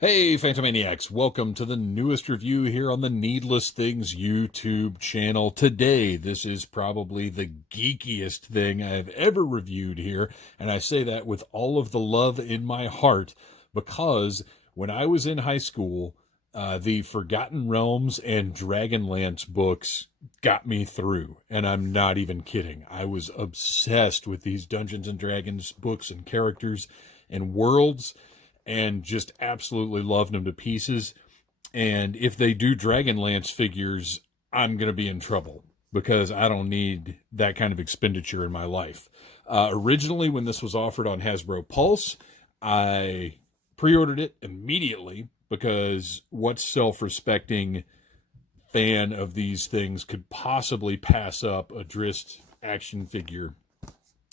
Hey, Phantomaniacs, welcome to the newest review here on the Needless Things YouTube channel. Today, this is probably the geekiest thing I've ever reviewed here, and I say that with all of the love in my heart, because when I was in high school, the Forgotten Realms and Dragonlance books got me through, and I'm not even kidding. I was obsessed with these Dungeons and Dragons books and characters and worlds, and just absolutely loved them to pieces. And if they do Dragonlance figures, I'm going to be in trouble because I don't need that kind of expenditure in my life. Originally, when this was offered on Hasbro Pulse, I pre-ordered it immediately because what self-respecting fan of these things could possibly pass up a Drizzt action figure?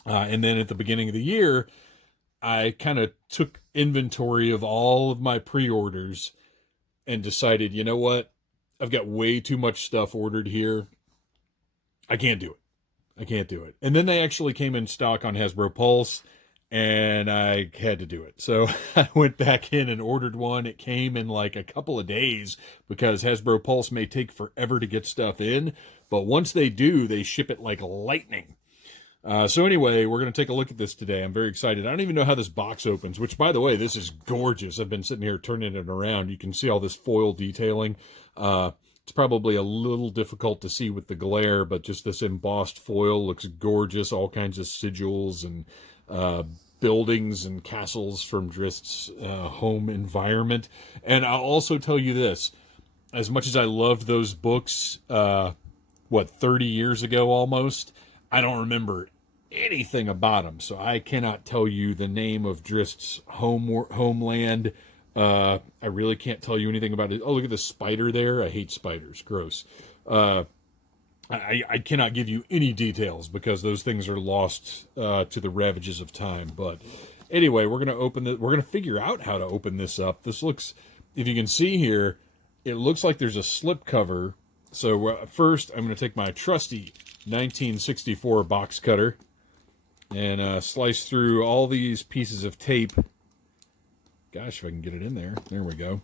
And then at the beginning of the year, I kind of took inventory of all of my pre-orders and decided, you know what? I've got way too much stuff ordered here. I can't do it. And then they actually came in stock on Hasbro Pulse, and I had to do it. So I went back in and ordered one. It came in like a couple of days because Hasbro Pulse may take forever to get stuff in. But once they do, they ship it like lightning. So anyway, we're going to take a look at this today. I'm very excited. I don't even know how this box opens, which, by the way, this is gorgeous. I've been sitting here turning it around. You can see all this foil detailing. It's probably a little difficult to see with the glare, but just this embossed foil looks gorgeous. All kinds of sigils and buildings and castles from Drizzt's home environment. And I'll also tell you this. As much as I loved those books, 30 years ago almost, I don't remember anything about them, so I cannot tell you the name of Drizzt's homeland. I really can't tell you anything about it. Oh, look at the spider there. I hate spiders. Gross. I cannot give you any details because those things are lost to the ravages of time. But anyway, we're going to open it. We're going to figure out how to open this up. This looks, if you can see here, it looks like there's a slip cover. So first, I'm going to take my trusty 1964 box cutter and slice through all these pieces of tape. Gosh, if I can get it in there. There we go.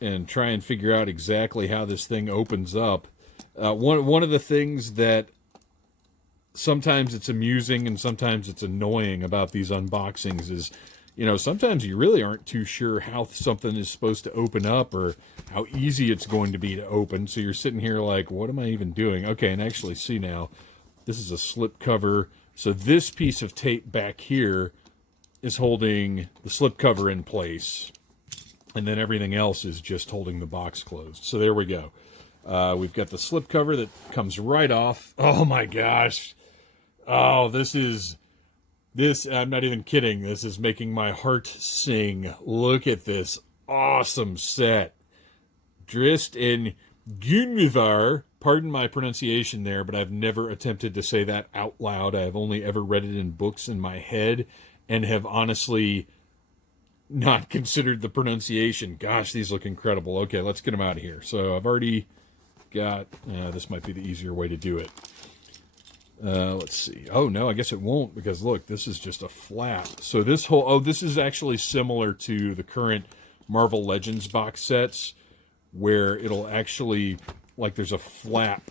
And try and figure out exactly how this thing opens up. One of the things that sometimes it's amusing and sometimes it's annoying about these unboxings is, sometimes you really aren't too sure how something is supposed to open up or how easy it's going to be to open. So you're sitting here like, what am I even doing? Okay, and actually see now, this is a slip cover. So this piece of tape back here is holding the slip cover in place. And then everything else is just holding the box closed. So there we go. We've got the slip cover that comes right off. Oh my gosh. Oh, this, I'm not even kidding. This is making my heart sing. Look at this awesome set. Drizzt and Guenhwyvar. Pardon my pronunciation there, but I've never attempted to say that out loud. I've only ever read it in books in my head and have honestly not considered the pronunciation. Gosh, these look incredible. Okay, let's get them out of here. So I've already got, this might be the easier way to do it. Let's see. Oh, no, I guess it won't because, look, this is just a flap. So this this is actually similar to the current Marvel Legends box sets where it'll actually, like there's a flap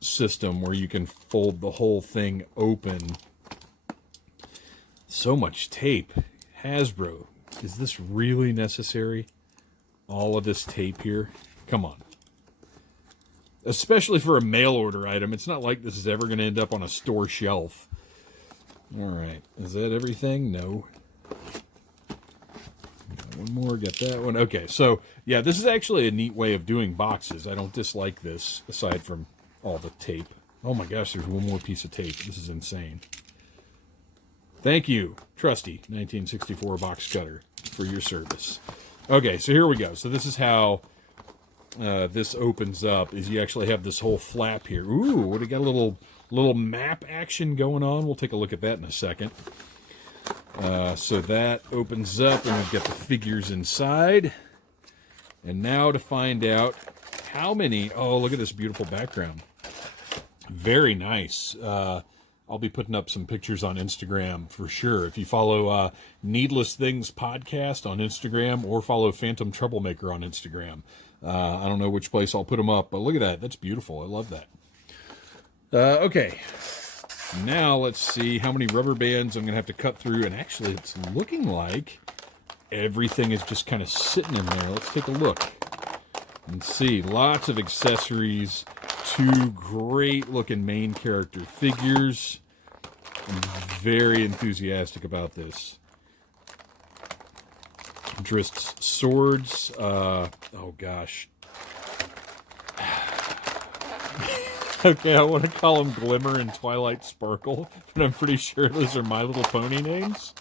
system where you can fold the whole thing open. So much tape. Hasbro, is this really necessary? All of this tape here? Come on. Especially for a mail order item. It's not like this is ever going to end up on a store shelf. All right. Is that everything? No. Got one more. Got that one. Okay. So, yeah, this is actually a neat way of doing boxes. I don't dislike this, aside from all the tape. Oh, my gosh. There's one more piece of tape. This is insane. Thank you, trusty 1964 box cutter, for your service. Okay. So here we go. So this is how this opens up, is you actually have this whole flap here. Ooh, what do you got? A little map action going on. We'll take a look at that in a second. So that opens up, and we've got the figures inside. And now to find out how many. Oh, look at this beautiful background. Very nice. I'll be putting up some pictures on Instagram for sure. If you follow Needless Things Podcast on Instagram or follow Phantom Troublemaker on Instagram. I don't know which place I'll put them up, but look at that. That's beautiful. I love that. Okay. Now let's see how many rubber bands I'm going to have to cut through. And actually, it's looking like everything is just kind of sitting in there. Let's take a look and see. Lots of accessories. 2 great-looking main character figures. I'm very enthusiastic about this. Drizzt Swords. Oh, gosh. Okay, I want to call them Glimmer and Twilight Sparkle, but I'm pretty sure those are My Little Pony names.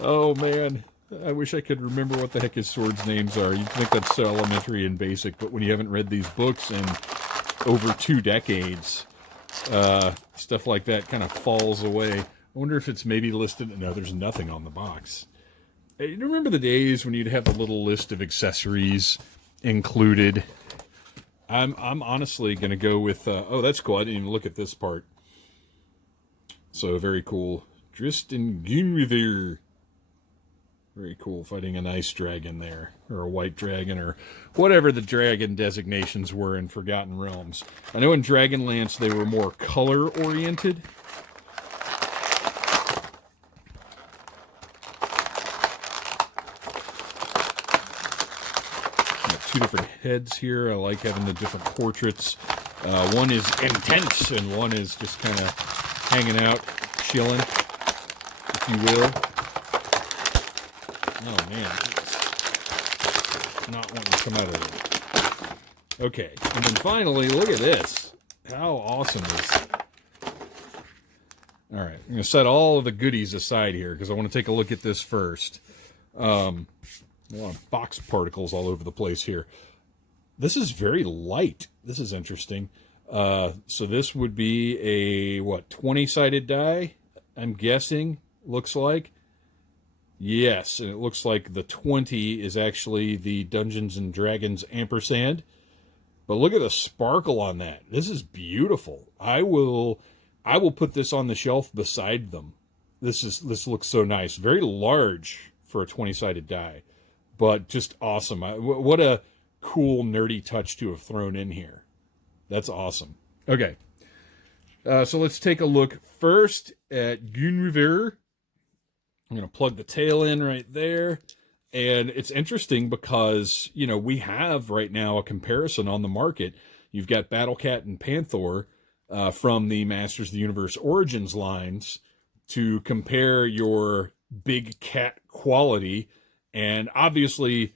Oh, man. I wish I could remember what the heck his swords' names are. You'd think that's so elementary and basic, but when you haven't read these books in over 2 decades, stuff like that kind of falls away. I wonder if it's maybe listed. No, there's nothing on the box. You remember the days when you'd have the little list of accessories included? I'm honestly going to go with, oh, that's cool. I didn't even look at this part. So, very cool. Drizzt Do'Urden Guenhwyvar. Very cool, fighting an ice dragon there, or a white dragon, or whatever the dragon designations were in Forgotten Realms. I know in Dragonlance they were more color-oriented. Got 2 different heads here. I like having the different portraits. One is intense, and one is just kind of hanging out, chilling, if you will. Oh, man. It's not wanting to come out of it. Okay. And then finally, look at this. How awesome is it? All right. I'm going to set all of the goodies aside here because I want to take a look at this first. A lot of box particles all over the place here. This is very light. This is interesting. So this would be a, 20-sided die, I'm guessing, looks like. Yes, and it looks like the 20 is actually the Dungeons and Dragons ampersand. But look at the sparkle on that. This is beautiful. I will put this on the shelf beside them. This looks so nice. Very large for a 20-sided die, but just awesome. What a cool nerdy touch to have thrown in here. That's awesome. Okay. So let's take a look first at Guenhwyvar. I'm going to plug the tail in right there. And it's interesting because, we have right now a comparison on the market. You've got Battle Cat and Panther from the Masters of the Universe Origins lines to compare your big cat quality. And obviously,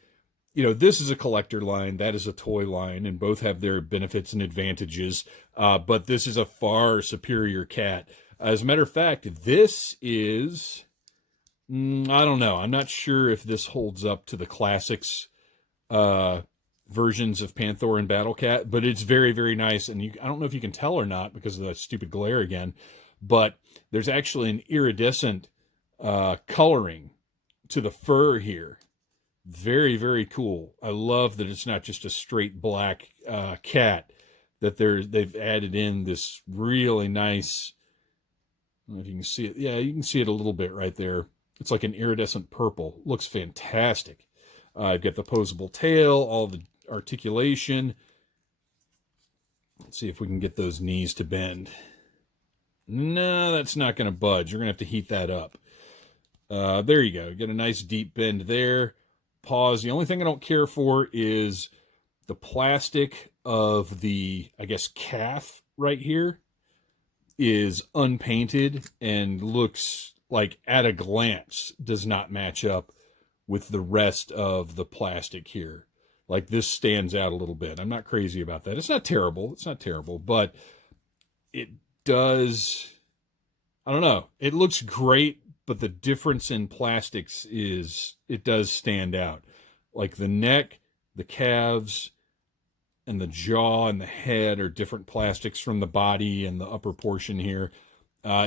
this is a collector line, that is a toy line, and both have their benefits and advantages. But this is a far superior cat. As a matter of fact, this is... I don't know. I'm not sure if this holds up to the classics versions of Panther and Battle Cat, but it's very, very nice. And I don't know if you can tell or not because of that stupid glare again, but there's actually an iridescent coloring to the fur here. Very, very cool. I love that it's not just a straight black cat, that they've added in this really nice, I don't know if you can see it. Yeah, you can see it a little bit right there. It's like an iridescent purple. Looks fantastic. I've got the posable tail, all the articulation. Let's see if we can get those knees to bend. No, that's not going to budge. You're going to have to heat that up. There you go. Get a nice deep bend there. Pause. The only thing I don't care for is the plastic of the, calf right here is unpainted and looks like at a glance does not match up with the rest of the plastic here. Like this stands out a little bit. I'm not crazy about that. It's not terrible. It's not terrible, but it does, I don't know. It looks great, but the difference in plastics it does stand out. Like the neck, the calves, and the jaw and the head are different plastics from the body and the upper portion here.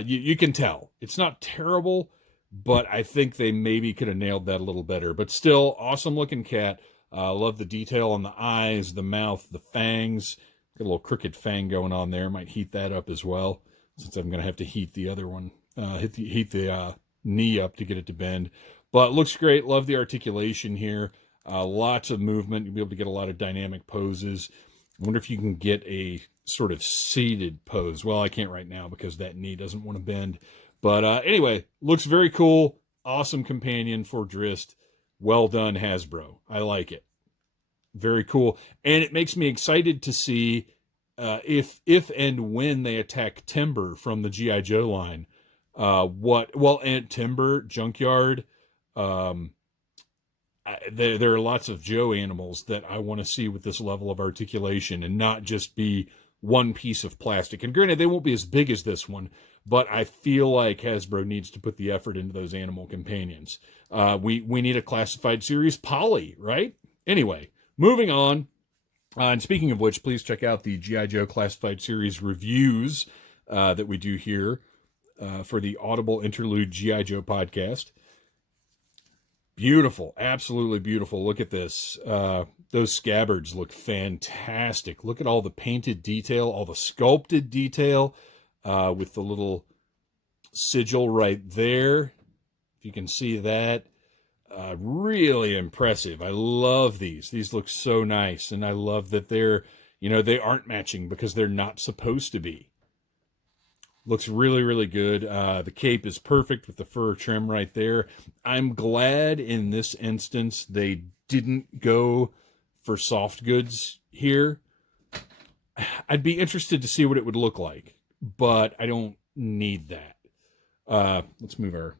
You can tell. It's not terrible, but I think they maybe could have nailed that a little better. But still, awesome looking cat. Love the detail on the eyes, the mouth, the fangs. Got a little crooked fang going on there. Might heat that up as well. since I'm going to have to heat the other one, heat the knee up to get it to bend. But looks great. Love the articulation here. Lots of movement. You'll be able to get a lot of dynamic poses. I wonder if you can get a sort of seated pose. Well, I can't right now because that knee doesn't want to bend. But anyway, looks very cool. Awesome companion for Drizzt. Well done, Hasbro. I like it. Very cool. And it makes me excited to see if and when they attack Timber from the G.I. Joe line. And Timber, Junkyard, there are lots of Joe animals that I want to see with this level of articulation and not just be one piece of plastic. And granted, they won't be as big as this one, but I feel like Hasbro needs to put the effort into those animal companions. We need a classified series Polly, right? Anyway, moving on. And speaking of which, please check out the G.I. Joe Classified Series reviews that we do here for the Audible Interlude G.I. Joe podcast. Beautiful. Absolutely beautiful. Look at this. Those scabbards look fantastic. Look at all the painted detail, all the sculpted detail with the little sigil right there. If you can see that. Really impressive. I love these. These look so nice. And I love that they aren't matching because they're not supposed to be. Looks really, really good. The cape is perfect with the fur trim right there. I'm glad in this instance they didn't go for soft goods here. I'd be interested to see what it would look like, but I don't need that. Let's move our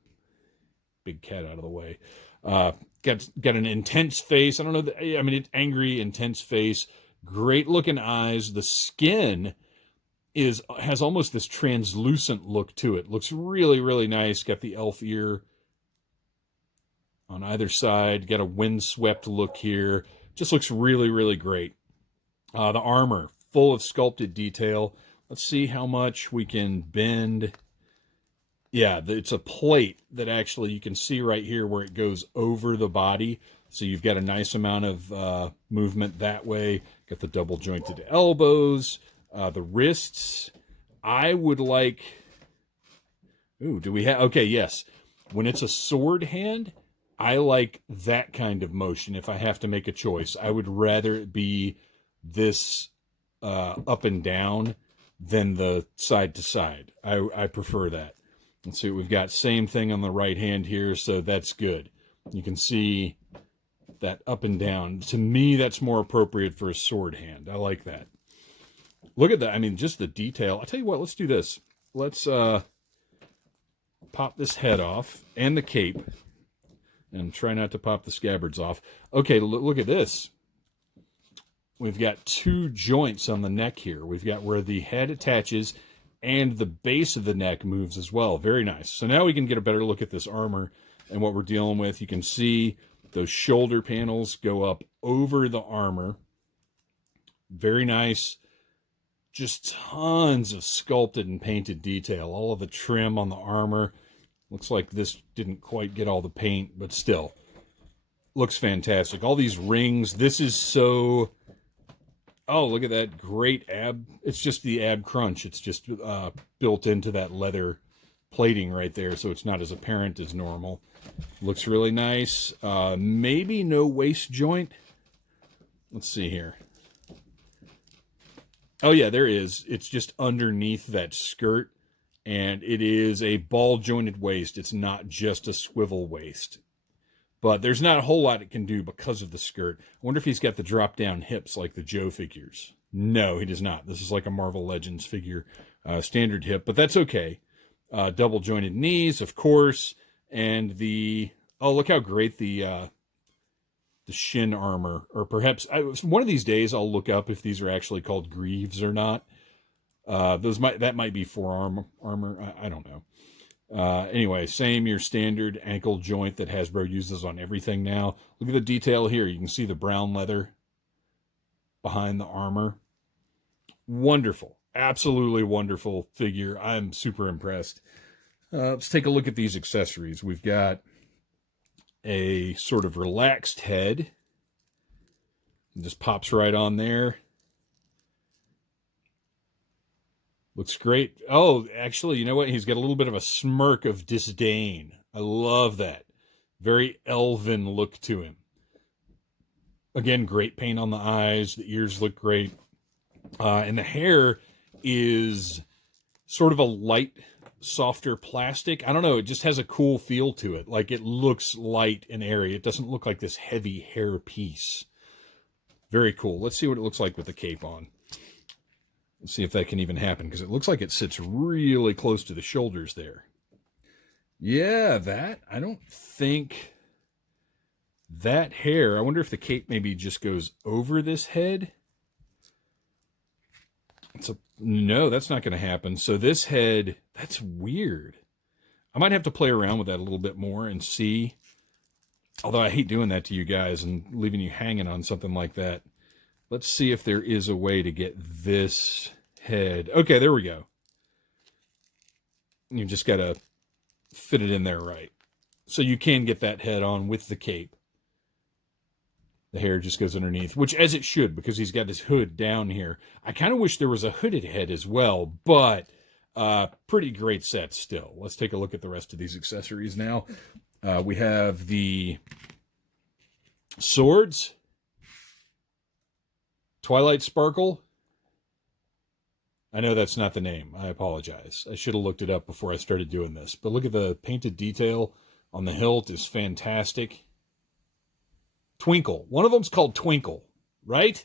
big cat out of the way. Got an intense face. I don't know. It's angry, intense face. Great looking eyes. The skin has almost this translucent look to it. Looks really, really nice. Got the elf ear on either side. Got a windswept look here. Just looks really, really great. The armor, full of sculpted detail. Let's see how much we can bend. Yeah, it's a plate that actually you can see right here where it goes over the body. So you've got a nice amount of movement that way. Got the double jointed elbows. The wrists, I would like... Ooh, do we have... Okay, yes. When it's a sword hand, I like that kind of motion if I have to make a choice. I would rather it be this up and down than the side to side. I prefer that. Let's see what we've got. Same thing on the right hand here, so that's good. You can see that up and down. To me, that's more appropriate for a sword hand. I like that. Look at that. Just the detail. I'll tell you what, let's do this. Let's pop this head off and the cape and try not to pop the scabbards off. Okay, look at this. We've got two joints on the neck here. We've got where the head attaches and the base of the neck moves as well. Very nice. So now we can get a better look at this armor and what we're dealing with. You can see those shoulder panels go up over the armor. Very nice. Just tons of sculpted and painted detail. All of the trim on the armor. Looks like this didn't quite get all the paint, but still. Looks fantastic. All these rings. This is so... Oh, look at that great ab. It's just the ab crunch. It's just built into that leather plating right there, so it's not as apparent as normal. Looks really nice. Maybe no waist joint. Let's see here. Oh, yeah, there is. It's just underneath that skirt, and it is a ball-jointed waist. It's not just a swivel waist. But there's not a whole lot it can do because of the skirt. I wonder if he's got the drop-down hips like the Joe figures. No, he does not. This is like a Marvel Legends figure, standard hip, but that's okay. Double-jointed knees, of course, and the... Oh, look how great the shin armor, or perhaps one of these days I'll look up if these are actually called greaves or not. That might be forearm armor. I don't know. Anyway, same your standard ankle joint that Hasbro uses on everything now. Look at the detail here. You can see the brown leather behind the armor. Wonderful. Absolutely wonderful figure. I'm super impressed. Let's take a look at these accessories. We've got a sort of relaxed head. It just pops right on there. Looks great. Oh, actually, you know what? He's got a little bit of a smirk of disdain. I love that. Very elven look to him. Again, great paint on the eyes. The ears look great. And the hair is sort of a light, softer plastic. I don't know. It just has a cool feel to it. Like, it looks light and airy. It doesn't look like this heavy hair piece. Very cool. Let's see what it looks like with the cape on. Let's see if that can even happen, because it looks like it sits really close to the shoulders there. Yeah, I don't think that hair, I wonder if the cape maybe just goes over this head. No, that's not going to happen. So this head, that's weird. I might have to play around with that a little bit more and see. Although I hate doing that to you guys and leaving you hanging on something like that. Let's see if there is a way to get this head. Okay, there we go. You just got to fit it in there right. So you can get that head on with the cape. The hair just goes underneath, which as it should, because he's got his hood down here. I kind of wish there was a hooded head as well, but pretty great set still. Let's take a look at the rest of these accessories now. We have the swords. Twilight Sparkle. I know that's not the name. I apologize. I should have looked it up before I started doing this. But look at the painted detail on the hilt is fantastic. Twinkle. One of them's called Twinkle, right?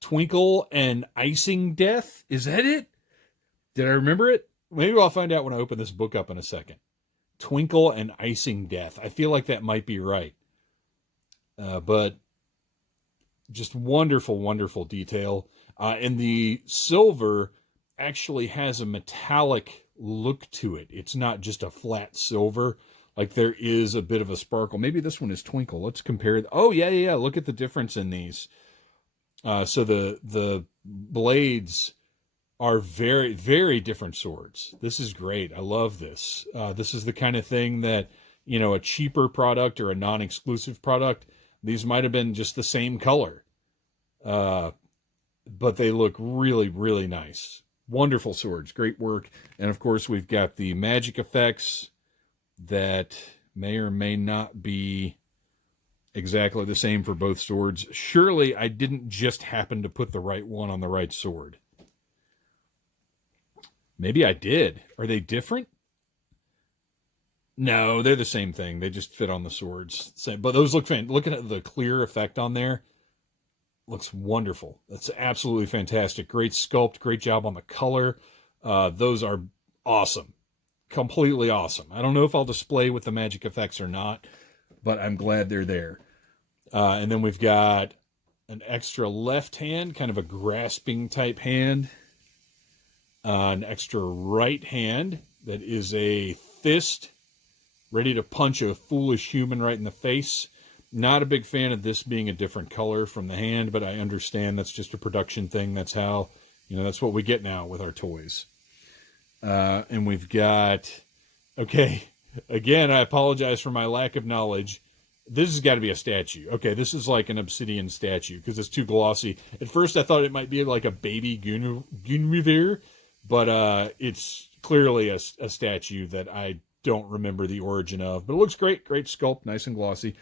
Twinkle and Icing Death. Is that it? Did I remember it? Maybe I'll find out when I open this book up in a second. Twinkle and Icing Death. I feel like that might be right. But just wonderful, wonderful detail. And the silver actually has a metallic look to it. It's not just a flat silver. Like, there is a bit of a sparkle. Maybe this one is Twinkle. Let's compare. Oh, yeah. Look at the difference in these. So the blades are very, very different swords. This is great. I love this. This is the kind of thing that, a cheaper product or a non-exclusive product, these might have been just the same color. But they look really, really nice. Wonderful swords. Great work. And, of course, we've got the magic effects that may or may not be exactly the same for both swords. Surely I didn't just happen to put the right one on the right sword. Maybe I did. Are they different? No, they're the same thing. They just fit on the swords. But those look fantastic. Looking at the clear effect on there, looks wonderful. That's absolutely fantastic. Great sculpt. Great job on the color. Those are awesome. Completely awesome. I don't know if I'll display with the magic effects or not, but I'm glad they're there. And then we've got an extra left hand, kind of a grasping type hand. An extra right hand that is a fist, ready to punch a foolish human right in the face. Not a big fan of this being a different color from the hand, but I understand that's just a production thing. That's how, that's what we get now with our toys. And we've got, okay, again, I apologize for my lack of knowledge. This has got to be a statue. Okay, this is like an obsidian statue because it's too glossy. At first, I thought it might be like a baby Guenhwyvar, but it's clearly a statue that I don't remember the origin of. But it looks great, great sculpt, nice and glossy.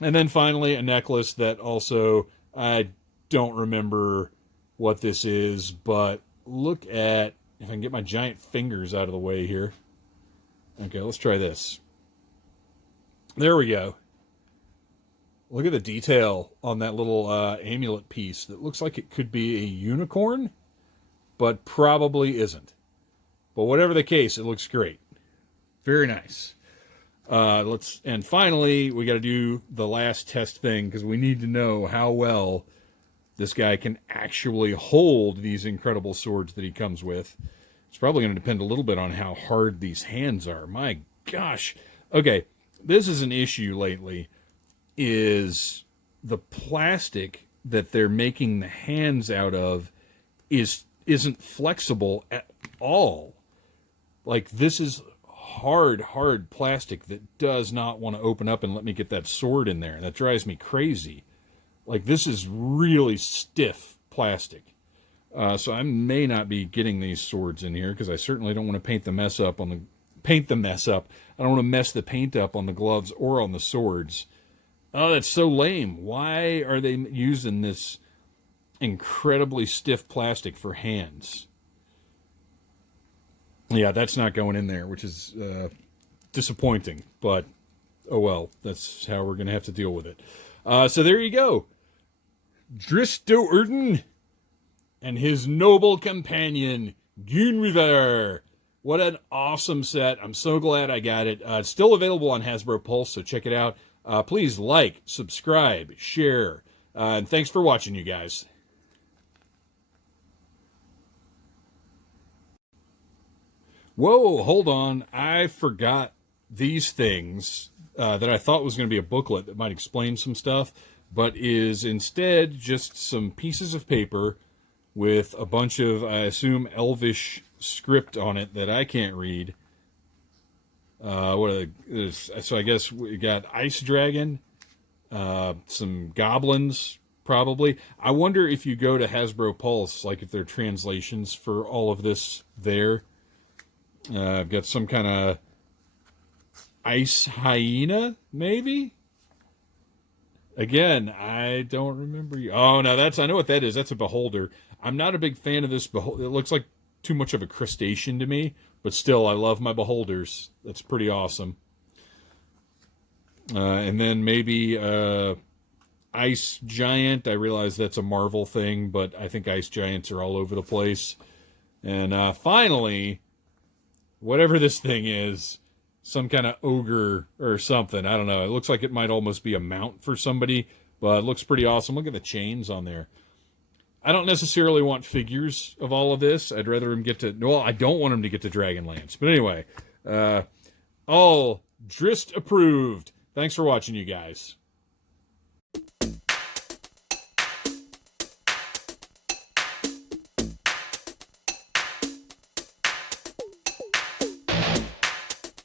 And then finally, a necklace that also I don't remember what this is, but look at, if I can get my giant fingers out of the way here. Okay, let's try this. There we go. Look at the detail on that little amulet piece. That looks like it could be a unicorn, but probably isn't. But whatever the case, it looks great. Very nice. And finally, we got to do the last test thing because we need to know how well this guy can actually hold these incredible swords that he comes with. It's probably going to depend a little bit on how hard these hands are. My gosh. Okay, this is an issue lately, is the plastic that they're making the hands out of isn't flexible at all. Like, this is hard plastic that does not want to open up and let me get that sword in there. And that drives me crazy. Like, this is really stiff plastic. So I may not be getting these swords in here because I certainly don't want to paint the mess up. I don't want to mess the paint up on the gloves or on the swords. Oh, that's so lame. Why are they using this incredibly stiff plastic for hands? Yeah, that's not going in there, which is disappointing. But, oh well, that's how we're going to have to deal with it. So there you go. Drizzt Do'Urden and his noble companion, Guenhwyvar. What an awesome set. I'm so glad I got it. It's still available on Hasbro Pulse, so check it out. Please like, subscribe, share, and thanks for watching, you guys. Whoa, hold on. I forgot these things that I thought was going to be a booklet that might explain some stuff, but is instead just some pieces of paper with a bunch of, I assume, Elvish script on it that I can't read. So I guess we got Ice Dragon, some goblins, probably. I wonder if you go to Hasbro Pulse, like if there are translations for all of this there. I've got some kind of ice hyena, maybe? Again, I don't remember. Oh, no, I know what that is. That's a beholder. I'm not a big fan of this beholder. It looks like too much of a crustacean to me, but still, I love my beholders. That's pretty awesome. And then maybe Ice Giant. I realize that's a Marvel thing, but I think Ice Giants are all over the place. And finally, whatever this thing is, some kind of ogre or something. I don't know. It looks like it might almost be a mount for somebody, but it looks pretty awesome. Look at the chains on there. I don't necessarily want figures of all of this. I'd rather him get to... Well, I don't want him to get to Dragonlance. But anyway, all Drizzt approved. Thanks for watching, you guys.